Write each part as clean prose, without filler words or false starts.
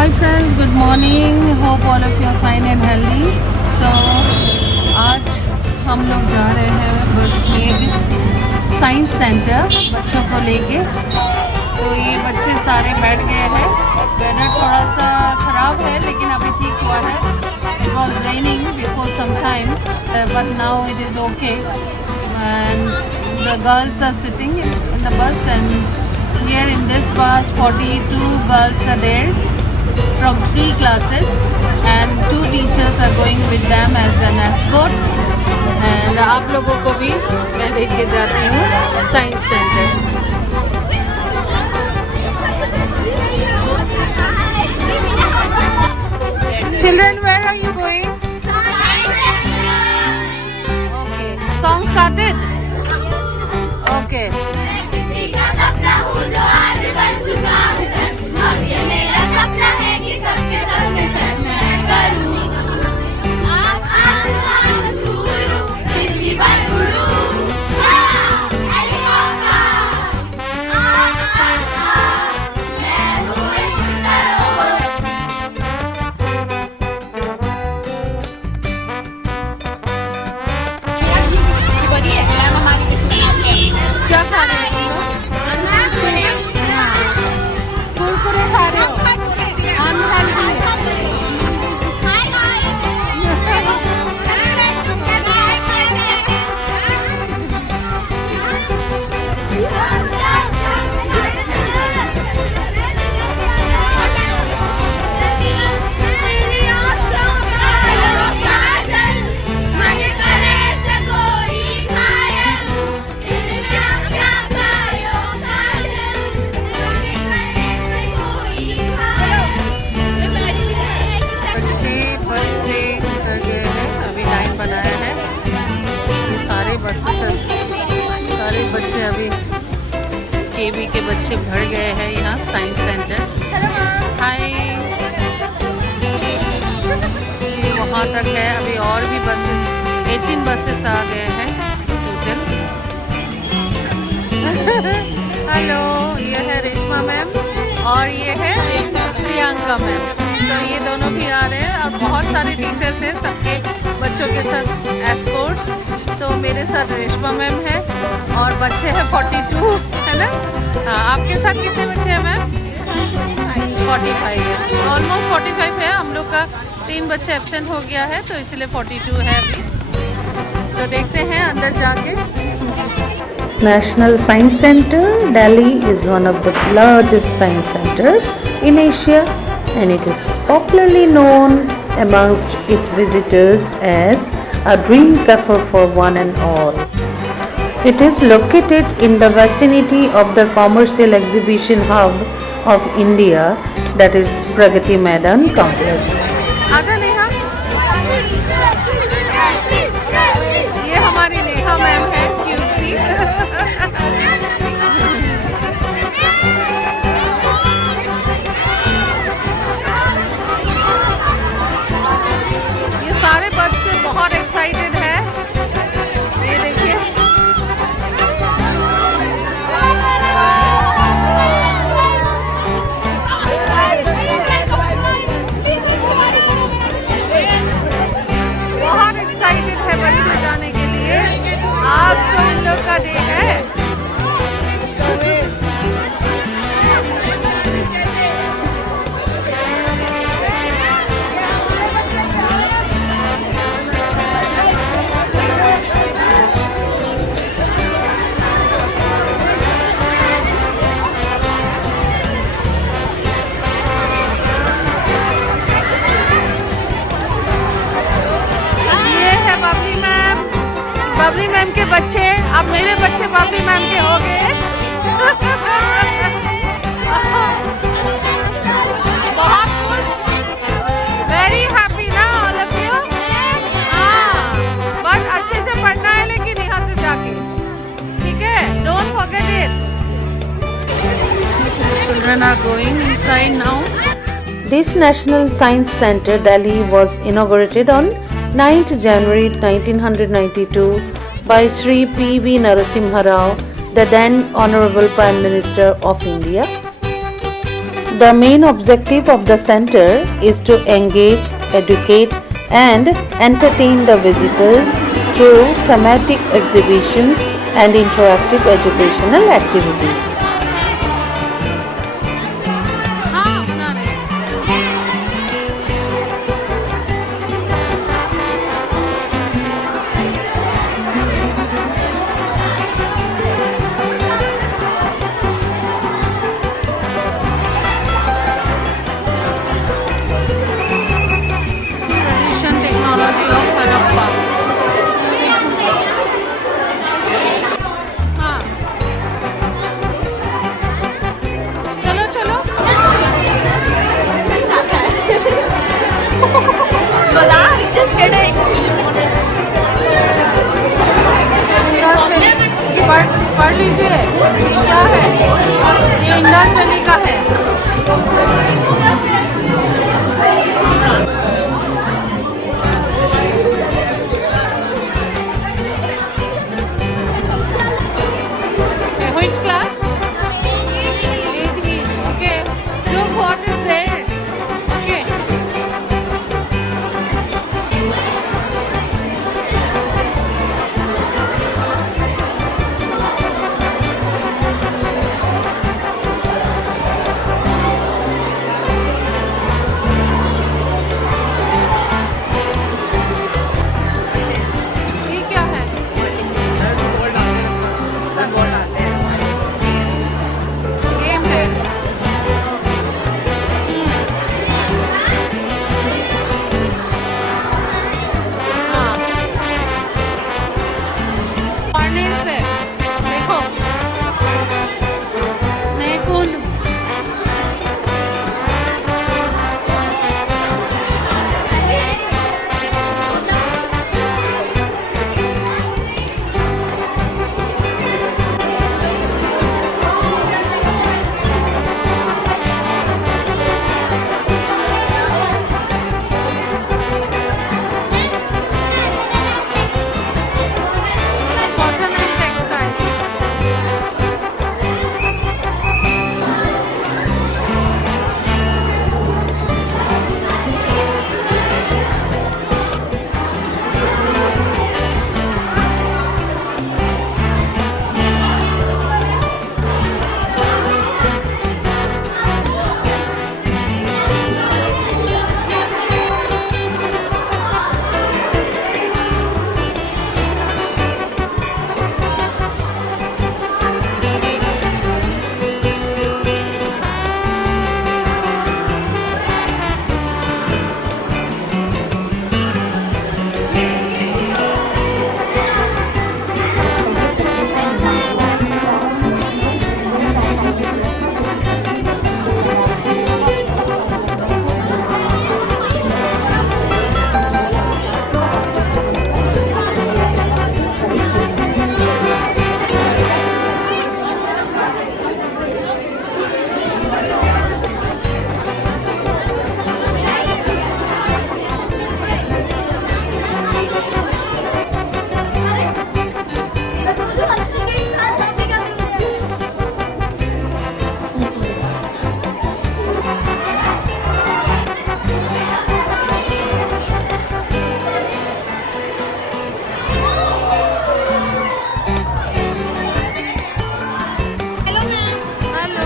Hi friends, good morning. Hope all of you are fine and healthy. So आज हम लोग जा रहे हैं बस में साइंस सेंटर बच्चों को लेके। तो ये बच्चे सारे बैठ गए हैं। वेदर थोड़ा सा ख़राब है लेकिन अभी ठीक हुआ है। It was raining before some time, but now it is okay. And the girls are sitting in the bus, and here in this bus 42 girls are there from 3 classes, and 2 teachers are going with them as an escort. And आप लोगों को भी मैं लेके जाती हूँ science centre. Children, where are you going? Okay, song started? Okay. सारे बच्चे अभी केवी के बच्चे भर गए हैं यहाँ साइंस सेंटर। हाय, ये वहाँ तक है। अभी और भी बसेस 18 बसेस आ गए हैं टोटल। हेलो, ये है रेशमा मैम और ये है प्रियंका मैम। तो ये दोनों भी आ रहे हैं और बहुत सारे टीचर्स हैं, सबके बच्चों के साथ एस्कॉर्ट्स। तो मेरे साथ रेशमा मैम है और बच्चे हैं 42, है ना? हाँ, आपके साथ कितने बच्चे हैं मैम? 45 है, ऑलमोस्ट 45 है। हम लोग का 3 बच्चे एब्सेंट हो गया है तो इसलिए 42 है अभी। तो देखते हैं अंदर जाके। National Science Center, Delhi is one of the largest science center in Asia, and it is popularly known amongst its visitors as a dream castle for one and all. It is located in the vicinity of the commercial exhibition hub of India, that is Pragati Maidan complex. आजा नेहा, ये हमारी नेहा मैम है, क्यूट सी। ये सारे बच्चे बहुत एक्साइटेड है। ये देखिए, बहुत एक्साइटेड है बच्चे जाने के लिए। आज तो इन लोग का डे है। बबली मैम के बच्चे, अब मेरे बच्चे बबली मैम के हो गए। बहुत खुश, वेरी हैप्पी ना ऑल ऑफ यू। हाँ, बस अच्छे से पढ़ना है लेकिन यहाँ से जाके, ठीक है? Don't forget it. Children are going inside now. This National Science Center, Delhi, was inaugurated on 9th January 1992 by Sri P.V. Narasimha Rao, the then Honorable Prime Minister of India. The main objective of the center is to engage, educate, and entertain the visitors through thematic exhibitions and interactive educational activities. हाँ बना रहे हैं। Tradition technology of Harappa। हाँ चलो चलो Indus valley पढ़ लीजिए ये क्या है, ये इंडस वैली का है। Okay, which class? 8E. Okay. Look what is there. Okay. ये क्या है? गेम है। हाँ पढ़ने से देखो नए कुंड। Cotton and textiles। हेलो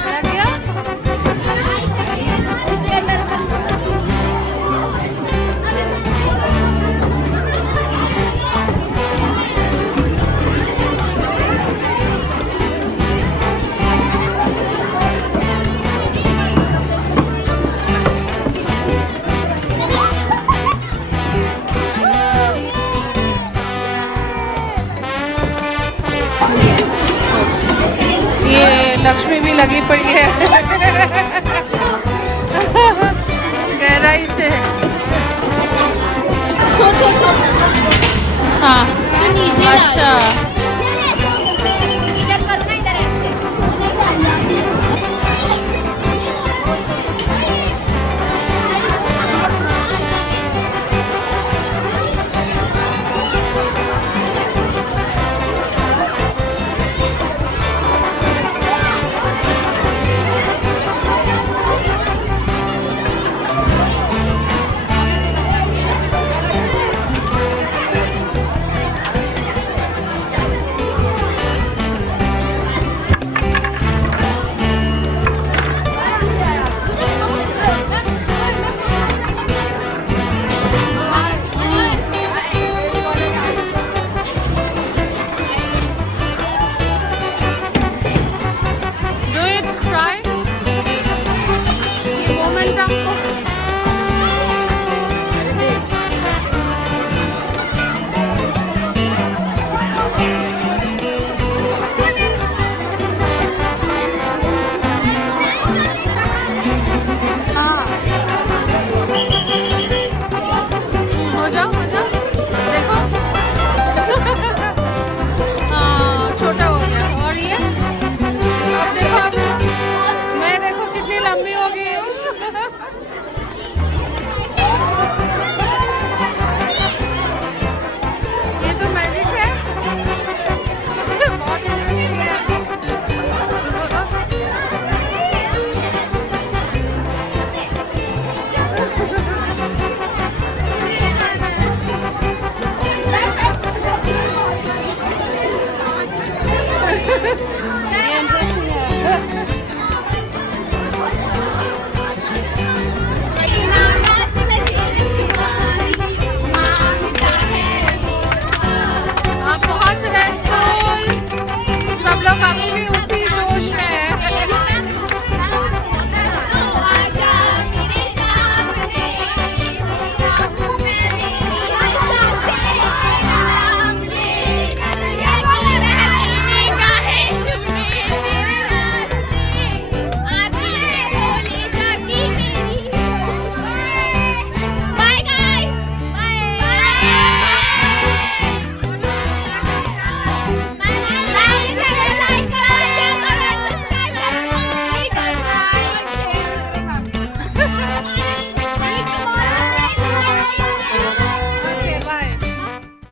क्या किया? ये लक्ष्मी भी लगी पड़ी है गहराई से। हाँ अच्छा